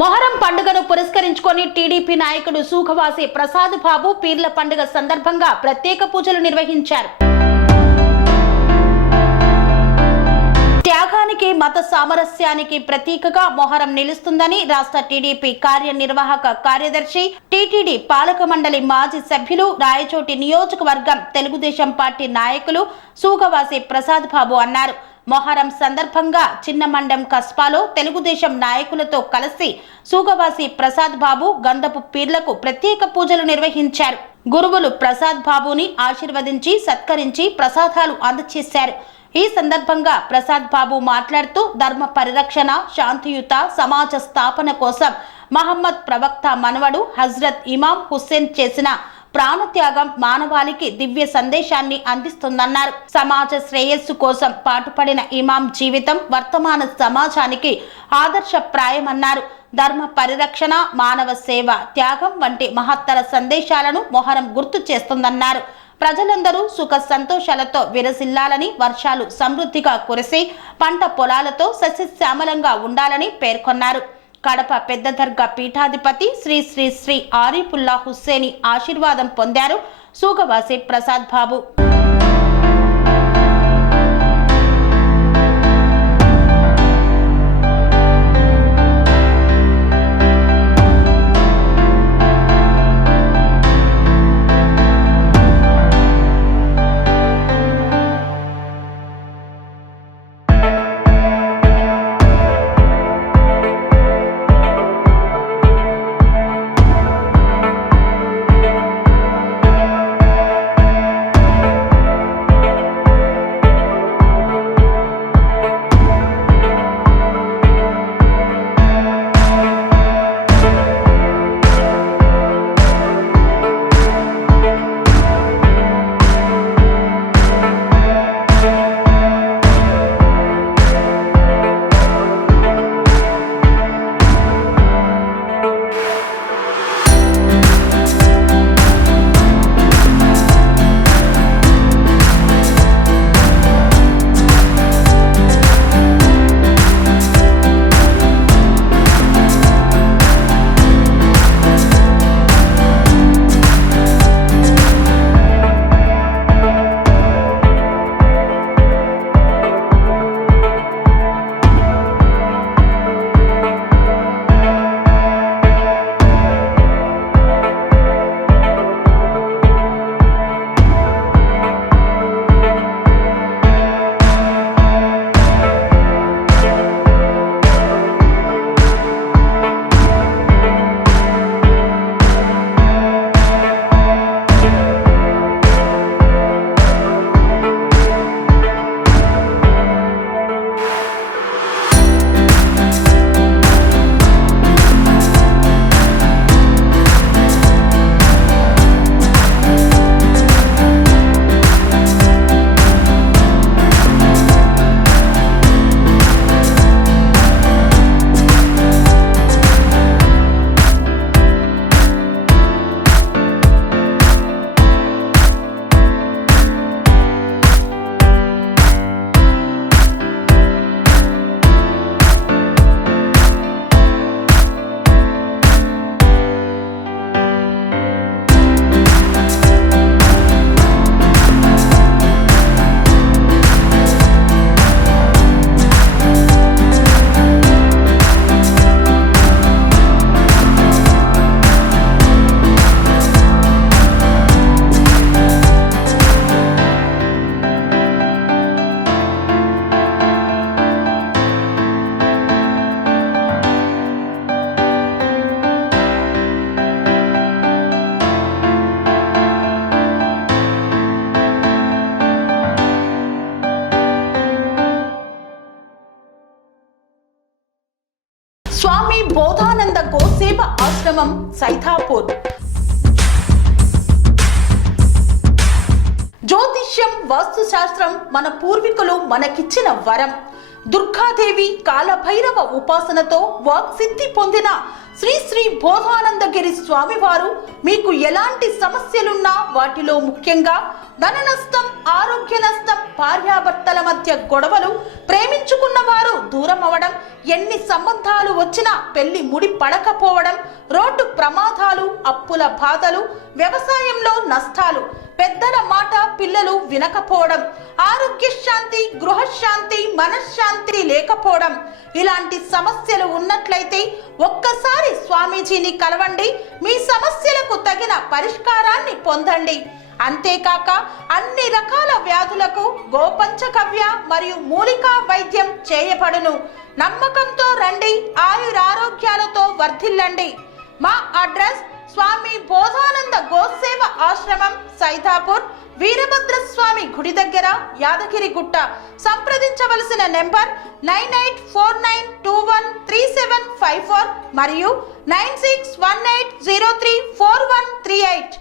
మొహరం పండుగను పురస్కరించుకొని టీడీపీ నాయకుడు సూఖవాసి ప్రసాద్ బాబు పీర్ల పండుగ సందర్భంగా ప్రత్యేక పూజలు నిర్వహించారు. త్యాగానికి మత సామరస్యానికి ప్రతీకగా మొహరం నిలుస్తుందని రాష్ట్ర టీడీపీ కార్యనిర్వాహక కార్యదర్శి, టీటీడీ పాలక మండలి మాజీ సభ్యులు, రాయచోటి నియోజకవర్గం తెలుగుదేశం పార్టీ నాయకులు సూఖవాసి ప్రసాద్ బాబు అన్నారు. మొహరం సందర్భంగా చిన్నమండం కస్బాలో తెలుగుదేశం నాయకులతో కలిసి సూఖవాసి ప్రసాద్ బాబు గంధపు పీర్లకు ప్రత్యేక పూజలు నిర్వహించారు. గురువులు ప్రసాద్ బాబుని ఆశీర్వదించి సత్కరించి ప్రసాదాలు అందజేశారు. ఈ సందర్భంగా ప్రసాద్ బాబు మాట్లాడుతూ ధర్మ పరిరక్షణ, శాంతియుత సమాజ స్థాపన కోసం మహమ్మద్ ప్రవక్త మనవడు హజ్రత్ ఇమాం హుస్సేన్ చేసిన ప్రాణత్యాగం మానవాళికి దివ్య సందేశాన్ని అందిస్తుందన్నారు. సమాజ శ్రేయస్సు కోసం పాటుపడిన ఇమాం జీవితం వర్తమాన సమాజానికి ఆదర్శప్రాయమన్నారు. ధర్మ పరిరక్షణ, మానవ సేవ, త్యాగం వంటి మహత్తర సందేశాలను మొహరం గుర్తు చేస్తుందన్నారు. ప్రజలందరూ సుఖ సంతోషాలతో విరసిల్లాలని, వర్షాలు సమృద్ధిగా కురిసి పంట పొలాలతో సస్యశ్యామలంగా ఉండాలని పేర్కొన్నారు. కడప పెద్ద దర్గా పీఠాధిపతి శ్రీ శ్రీ శ్రీ ఆరిఫుల్లా హుస్సేని ఆశీర్వాదం పొందారు సూఖవాసి ప్రసాద్ బాబు. స్వామి బోధానంద గోసేవ ఆశ్రమం సైథాపూర్. జ్యోతిష్యం, వాస్తుశాస్త్రం మన పూర్వీకులు మనకిచ్చిన వరం. దుర్గాదేవి, కాలభైరవ ఉపాసనతో వాక్సిద్ధి పొందిన శ్రీ శ్రీ బోధానందగిరి స్వామివారు మీకు ఎలాంటి సమస్యలున్నా వాటిలో ముఖ్యంగా ధన నష్టం, ఆరోగ్య నష్టం, భార్యాభర్తల మధ్య గొడవలు, ప్రేమించుకున్న వారు దూరం అవడం, ఎన్ని సంబంధాలు వచ్చినా పెళ్లి ముడి పడకపోవడం, రోడ్డు ప్రమాదాలు, అప్పుల బాధలు, వ్యవసాయంలో నష్టాలు, పెద్దల మాట పిల్లలు వినకపోవడం, ఆరోగ్య శాంతి, గృహశాంతి, మనశ్శాంతి లేకపోవడం, ఇలాంటి సమస్యలు ఉన్నట్లయితే ఒక్కసారి స్వామీజీని కలవండి. మీ సమస్యలకు తగిన పరిష్కారాన్ని పొందండి. అంతేకాక అన్ని రకాల వ్యాధులకు గోపంచకవ్య మరియు మూలికా వైద్యం చేయబడును. నమ్మకంతో రండి, ఆయురారోగ్యాలతో వర్ధిల్లండి. మా అడ్రస్ స్వామి బోధానంద గోసేవ ఆశ్రమం, సైదాపూర్, వీరభద్రస్వామి గుడి దగ్గర, యాదగిరిగుట్ట. సంప్రదించవలసిన నెంబర్ 9849213754 మరియు 9618034138.